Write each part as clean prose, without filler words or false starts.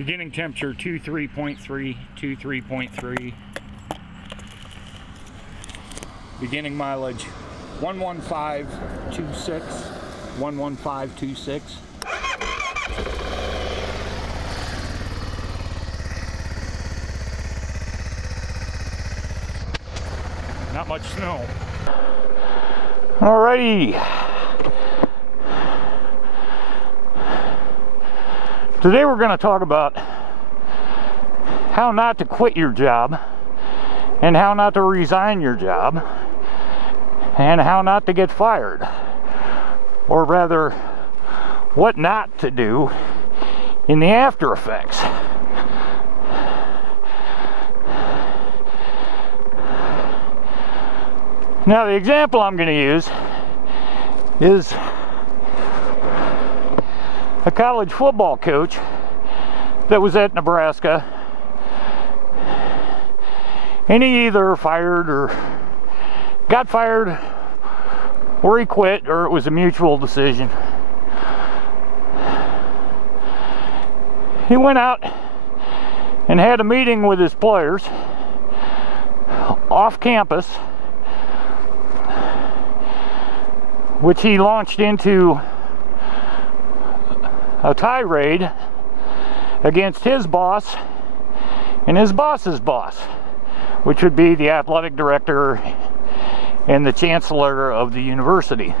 Beginning temperature 23.3, 23.3. Beginning mileage 11526, 11526. Not much snow. Alrighty. Today we're going to talk about how not to quit your job and how not to resign your job and how not to get fired, or rather what not to do in the after effects. Now the example I'm going to use is a college football coach that was at Nebraska, and he either got fired or he quit, or it was a mutual decision. He went out and had a meeting with his players off campus, which he launched into a tirade against his boss and his boss's boss, which would be the athletic director and the chancellor of the university.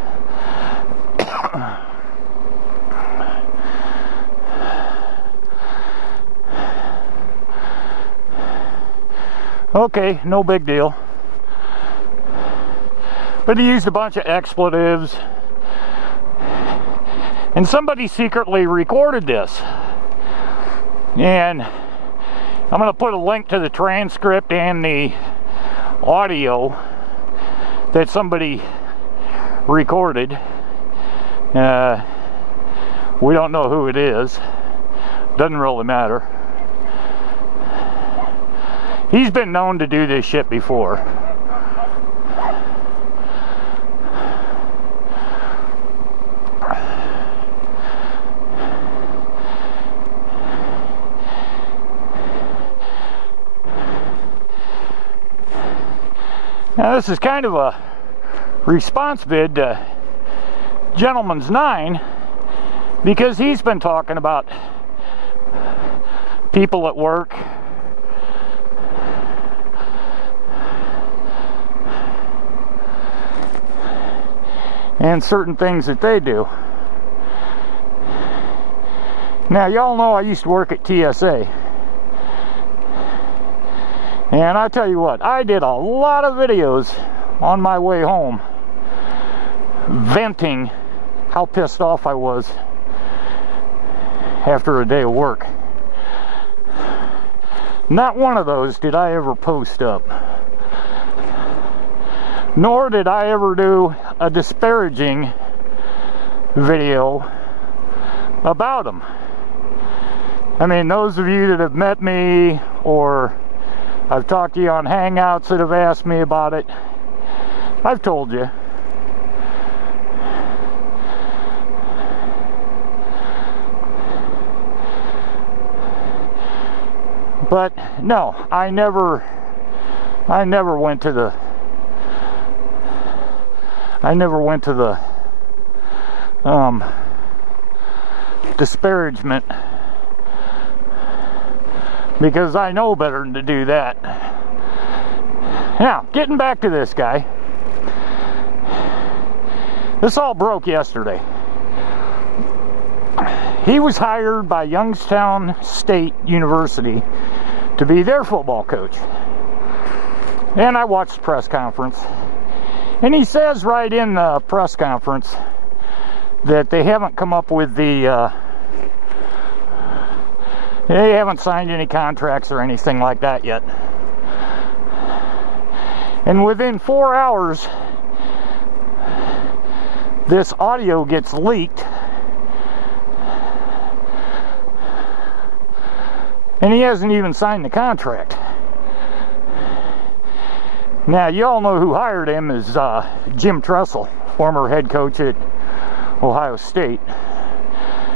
Okay, no big deal. But he used a bunch of expletives, and somebody secretly recorded this. And I'm going to put a link to the transcript and the audio that somebody recorded. We don't know who it is. Doesn't really matter. He's been known to do this shit before. Now this is kind of a response bid to Gentlemansnine, because he's been talking about people at work and certain things that they do. Now y'all know I used to work at TSA. And I tell you what, I did a lot of videos on my way home venting how pissed off I was after a day of work. Not one of those did I ever post up. Nor did I ever do a disparaging video about them. I mean, those of you that have met me, or I've talked to you on Hangouts that have asked me about it, I've told you. But no, I never went to the disparagement, because I know better than to do that. Now, getting back to this guy. This all broke yesterday. He was hired by Youngstown State University to be their football coach. And I watched the press conference. And he says right in the press conference that they haven't come up with the they haven't signed any contracts or anything like that yet. And within 4 hours, this audio gets leaked. And he hasn't even signed the contract. Now, you all know who hired him is Jim Tressel, former head coach at Ohio State.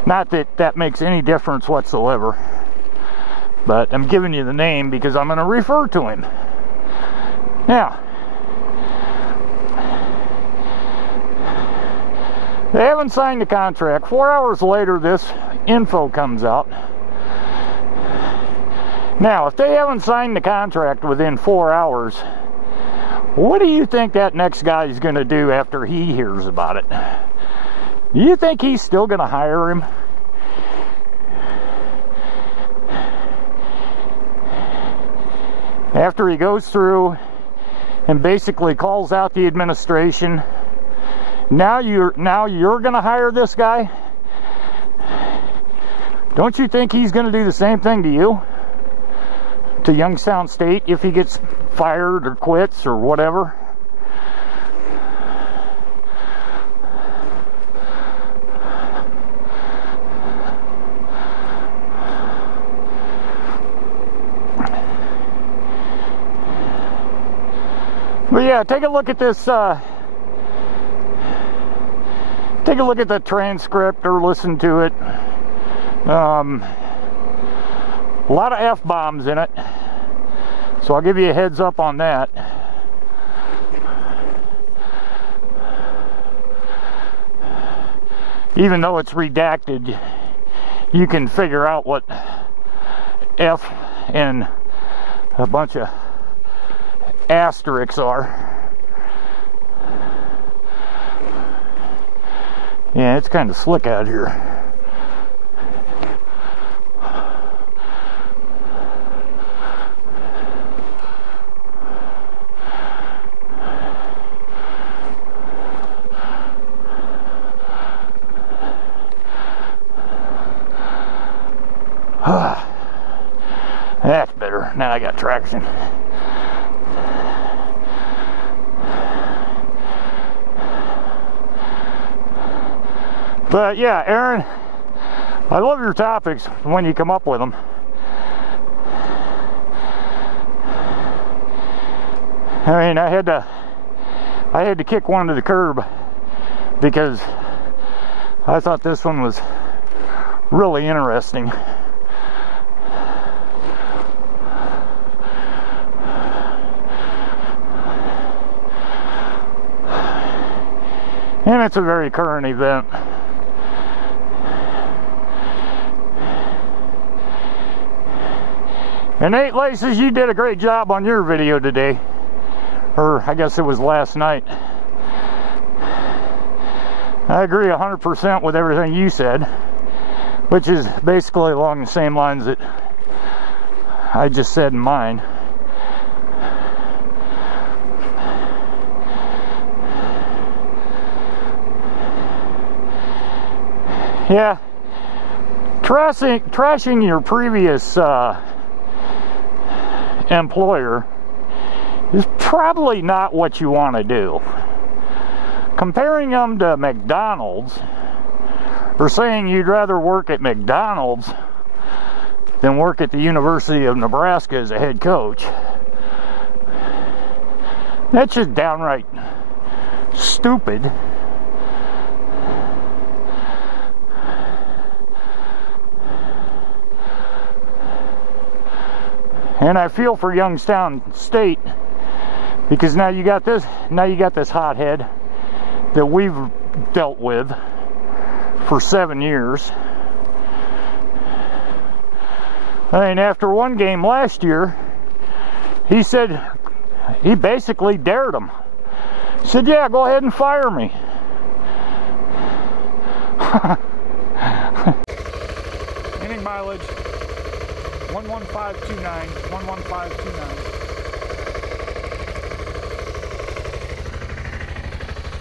Not that that makes any difference whatsoever. But I'm giving you the name because I'm going to refer to him. Now, they haven't signed the contract. 4 hours later, this info comes out. Now, if they haven't signed the contract within 4 hours, what do you think that next guy is going to do after he hears about it? Do you think he's still going to hire him? After he goes through and basically calls out the administration, now you're going to hire this guy? Don't you think he's going to do the same thing to you? To Youngstown State if he gets fired or quits or whatever? But yeah, take a look at this, take a look at the transcript or listen to it. A lot of F-bombs in it, so I'll give you a heads up on that. Even though it's redacted, you can figure out what F and a bunch of asterisks are. Yeah, it's kind of slick out here. That's better. Now I got traction. But yeah, Aaron, I love your topics when you come up with them. I mean, I had to kick one to the curb because I thought this one was really interesting. And it's a very current event. And Nate Laces, you did a great job on your video today. Or I guess it was last night. I agree 100% with everything you said, which is basically along the same lines that I just said in mine. Yeah, trashing your previous employer is probably not what you want to do. Comparing them to McDonald's, or saying you'd rather work at McDonald's than work at the University of Nebraska as a head coach, that's just downright stupid. And I feel for Youngstown State, because now you got this hothead that we've dealt with for 7 years. I mean, after one game last year, he said, he basically dared him. He said, yeah, go ahead and fire me. Inning mileage 11529, 11529.